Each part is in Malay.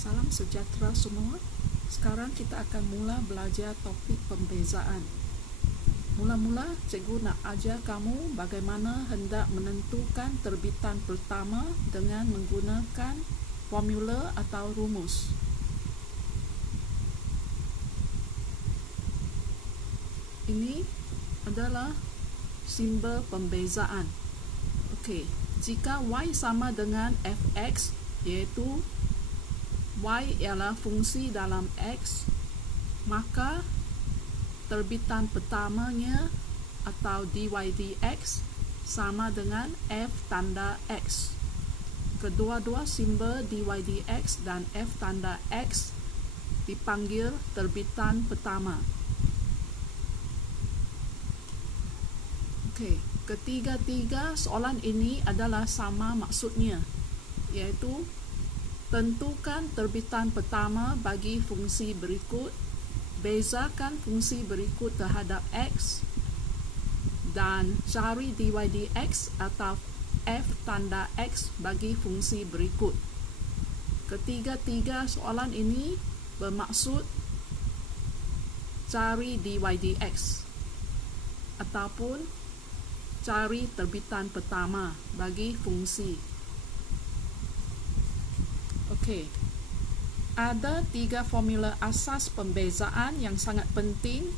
Salam sejahtera semua. Sekarang kita akan mula belajar topik pembezaan. Mula-mula, cikgu nak ajar kamu bagaimana hendak menentukan terbitan pertama dengan menggunakan formula atau rumus. Ini adalah simbol pembezaan. Okey, jika y sama dengan fx, iaitu y ialah fungsi dalam x, maka terbitan pertamanya atau dy dx sama dengan f tanda x. Kedua-dua simbol dy dx dan f tanda x dipanggil terbitan pertama. Okey, ketiga-tiga soalan ini adalah sama maksudnya, iaitu tentukan terbitan pertama bagi fungsi berikut, bezakan fungsi berikut terhadap x, dan cari dy dx atau f tanda x bagi fungsi berikut. Ketiga-tiga soalan ini bermaksud cari dy dx ataupun cari terbitan pertama bagi fungsi. Okey, ada 3 formula asas pembezaan yang sangat penting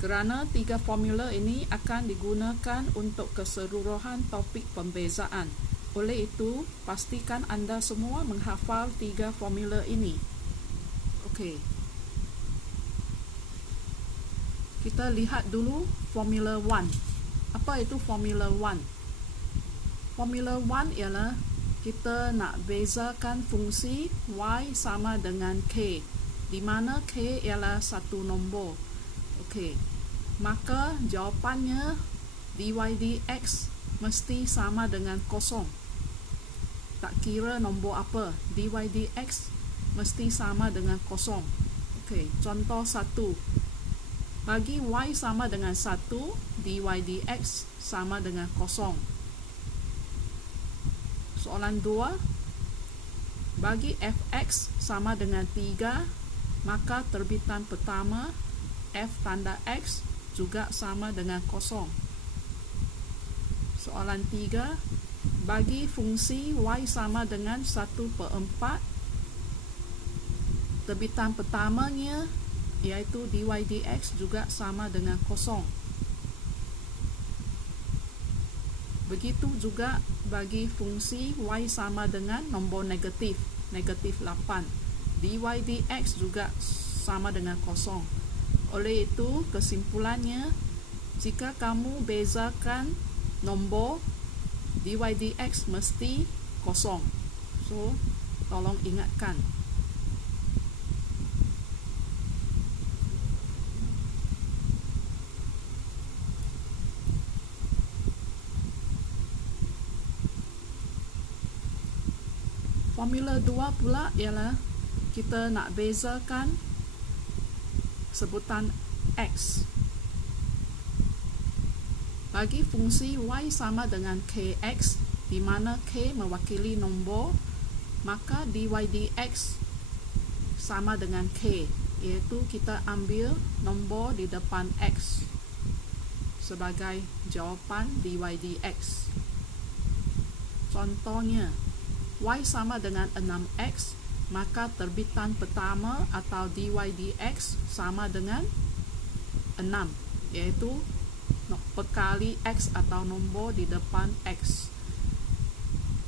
kerana 3 formula ini akan digunakan untuk keseluruhan topik pembezaan. Oleh itu, pastikan anda semua menghafal 3 formula ini. Okey, kita lihat dulu formula 1. Apa itu formula 1? Formula 1 ialah kita nak bezakan fungsi y sama dengan k, di mana k ialah satu nombor. Okey, maka jawapannya dy dx mesti sama dengan kosong. Tak kira nombor apa, dy dx mesti sama dengan kosong. Okey, contoh 1. Bagi y sama dengan 1, dy dx sama dengan kosong. Soalan 2. Bagi fx sama dengan 3, maka terbitan pertama f tanda x juga sama dengan kosong. Soalan 3. Bagi fungsi y sama dengan 1/4, terbitan pertamanya iaitu dy dx juga sama dengan kosong. Begitu juga bagi fungsi y sama dengan nombor negatif 8, dy dx juga sama dengan kosong. Oleh itu, kesimpulannya, jika kamu bezakan nombor, dy dx mesti kosong. So, tolong ingatkan. Formula 2 pula ialah kita nak bezakan sebutan x. Bagi fungsi y sama dengan kx, di mana k mewakili nombor, maka dy dx sama dengan k, iaitu kita ambil nombor di depan x sebagai jawapan dy dx. Contohnya, y sama dengan 6x, maka terbitan pertama atau dy dx sama dengan 6, iaitu perkali x atau nombor di depan x.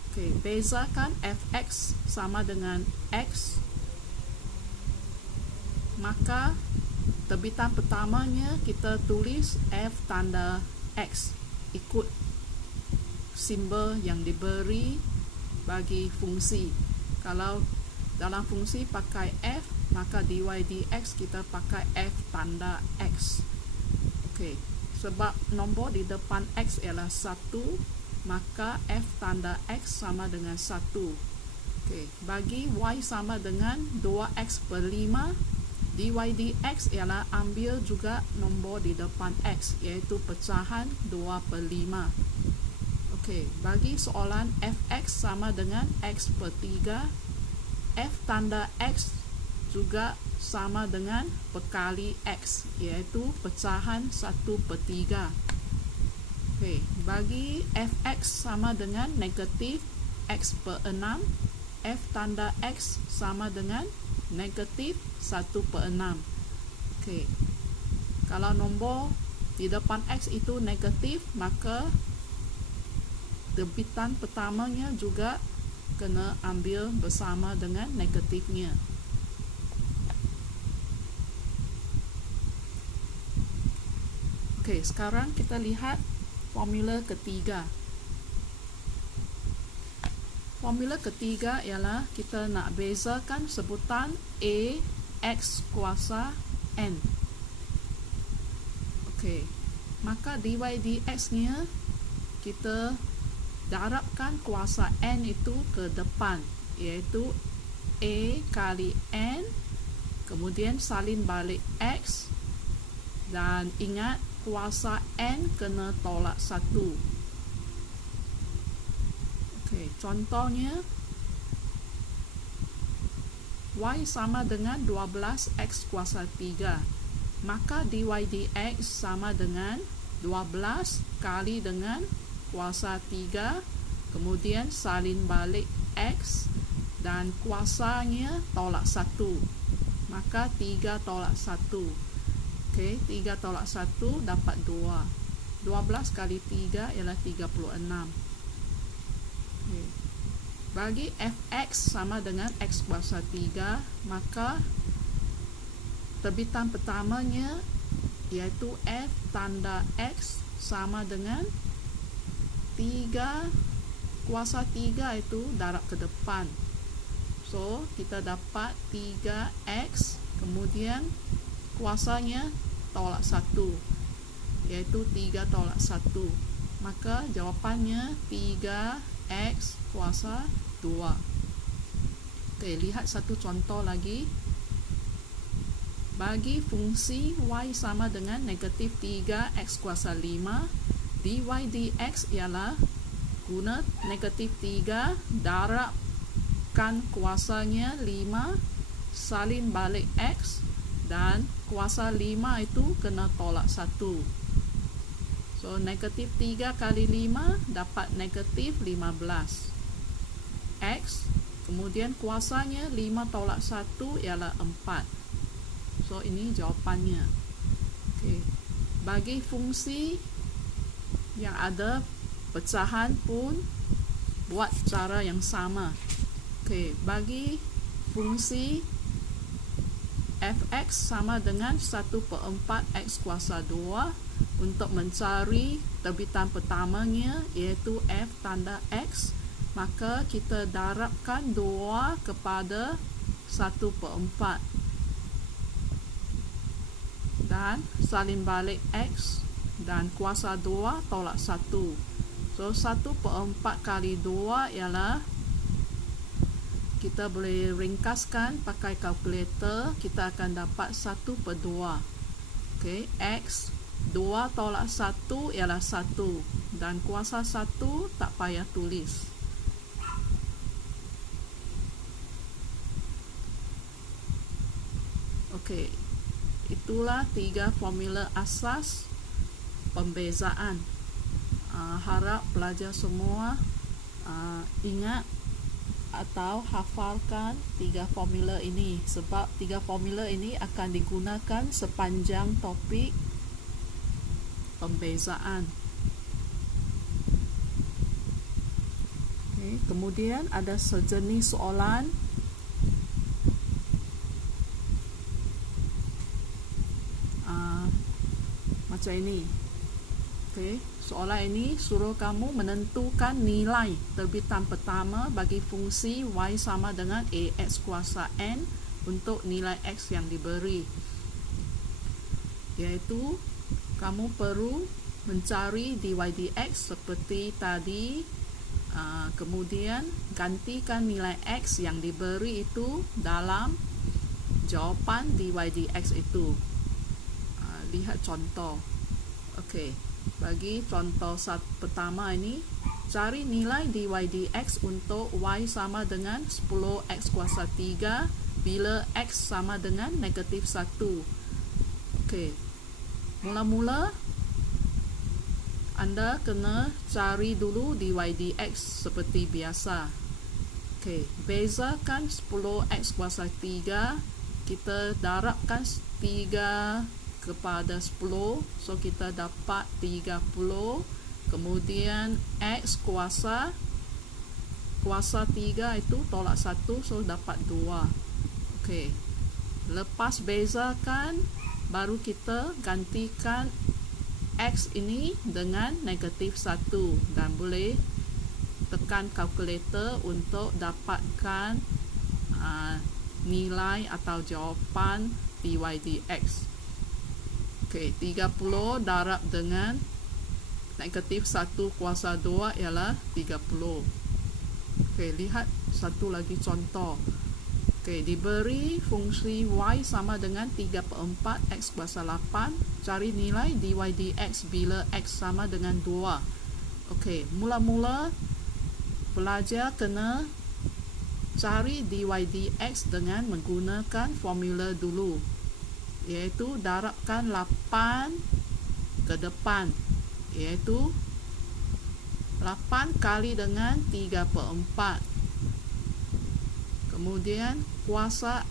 Okey, bezakan fx sama dengan x, maka terbitan pertamanya kita tulis f tanda x ikut simbol yang diberi bagi fungsi. Kalau dalam fungsi pakai f, maka dy dx kita pakai f tanda x. Okey, sebab nombor di depan x ialah 1, maka f tanda x sama dengan 1. Okey, bagi y sama dengan 2x/5, dy dx ialah ambil juga nombor di depan x, iaitu pecahan 2/5. Okey, bagi soalan fx sama dengan x/3, F tanda X juga sama dengan perkali X, iaitu pecahan 1/3. Okey, bagi Fx sama dengan negatif X/6, F tanda X sama dengan negatif 1/6. Okey, kalau nombor di depan X itu negatif, maka terbitan pertamanya juga kena ambil bersama dengan negatifnya. Okey, sekarang kita lihat formula ketiga. Formula ketiga ialah kita nak bezakan sebutan A X kuasa N. Okey, maka dy dx nya kita darabkan kuasa N itu ke depan, iaitu A kali N, kemudian salin balik X, dan ingat kuasa N kena tolak 1. Okey, contohnya Y sama dengan 12X kuasa 3, maka dy dx sama dengan 12 kali dengan kuasa 3, kemudian salin balik X, dan kuasanya tolak 1, maka 3 tolak 1. Okey, 3 tolak 1 dapat 2. 12 kali 3 ialah 36. Okay. Bagi Fx sama dengan X kuasa 3, maka terbitan pertamanya iaitu F tanda X sama dengan 3 kuasa 3 itu darab ke depan. So, kita dapat 3X, kemudian kuasanya tolak 1, iaitu 3 tolak 1. Maka jawapannya 3X kuasa 2. Okey, lihat satu contoh lagi. Bagi fungsi Y sama dengan negatif 3X kuasa 5, dy dx ialah guna negatif 3, darabkan kuasanya 5, salin balik X, dan kuasa 5 itu kena tolak 1. So, negatif 3 kali 5 dapat negatif 15 X, kemudian kuasanya 5 tolak 1 ialah 4. So, ini jawapannya. Okay. Bagi fungsi yang ada pecahan pun buat cara yang sama. Okay. Bagi fungsi Fx sama dengan 1/4 X kuasa 2, untuk mencari terbitan pertamanya iaitu F tanda X, maka kita darabkan 2 kepada 1/4 dan salin balik X, dan kuasa 2 tolak 1. So, 1/4 kali 2 ialah, kita boleh ringkaskan pakai kalkulator, kita akan dapat 1/2. Okey, X 2 tolak 1 ialah 1, dan kuasa 1 tak payah tulis. Okey, itulah 3 formula asas pembezaan. Harap pelajar semua ingat atau hafalkan 3 formula ini, sebab 3 formula ini akan digunakan sepanjang topik pembezaan. Okay. Kemudian ada sejenis soalan macam ini. Okay. Soalan ini suruh kamu menentukan nilai terbitan pertama bagi fungsi Y sama dengan AX kuasa N untuk nilai X yang diberi. Iaitu, kamu perlu mencari dy dx seperti tadi, kemudian gantikan nilai X yang diberi itu dalam jawapan dy dx itu. Lihat contoh. Okey. Bagi contoh pertama ini, cari nilai dy dx untuk y sama dengan 10x kuasa 3 bila x sama dengan negatif 1. Okey. Mula-mula anda kena cari dulu dy dx seperti biasa. Okey, bezakan 10x kuasa 3, kita darabkan 3 kepada 10, so kita dapat 30. Kemudian x kuasa 3 itu tolak 1, so dapat 2. Okey. Lepas bezakan, baru kita gantikan x ini dengan negatif 1 dan boleh tekan kalkulator untuk dapatkan nilai atau jawapan dy dx. Okey, 30 darab dengan negatif 1 kuasa 2 ialah 30. Okey, lihat satu lagi contoh. Okey, diberi fungsi y sama dengan 3/4 x kuasa 8. Cari nilai dy dx bila x sama dengan 2. Okey, mula-mula pelajar kena cari dy dx dengan menggunakan formula dulu, iaitu darabkan 8 ke depan, iaitu 8 kali dengan 3/4. Kemudian kuasa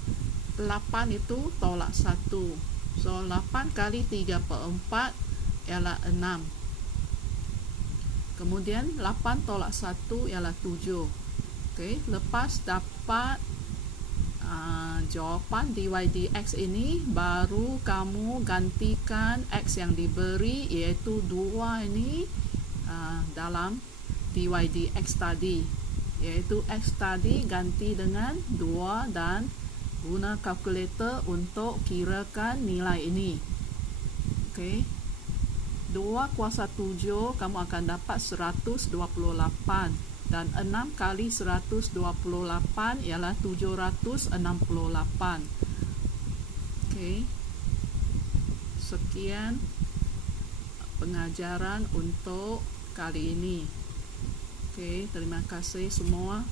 8 itu tolak 1, so 8 kali 3/4 ialah 6. Kemudian 8 tolak 1 ialah 7. Okey, lepas dapat jawapan dy dx ini, baru kamu gantikan x yang diberi iaitu 2 ini dalam dy dx tadi, iaitu x tadi ganti dengan 2 dan guna kalkulator untuk kirakan nilai ini. Okey, 2 kuasa 7 kamu akan dapat 128, dan 6 kali 128 ialah 768. Okey, sekian pengajaran untuk kali ini. Okey, terima kasih semua.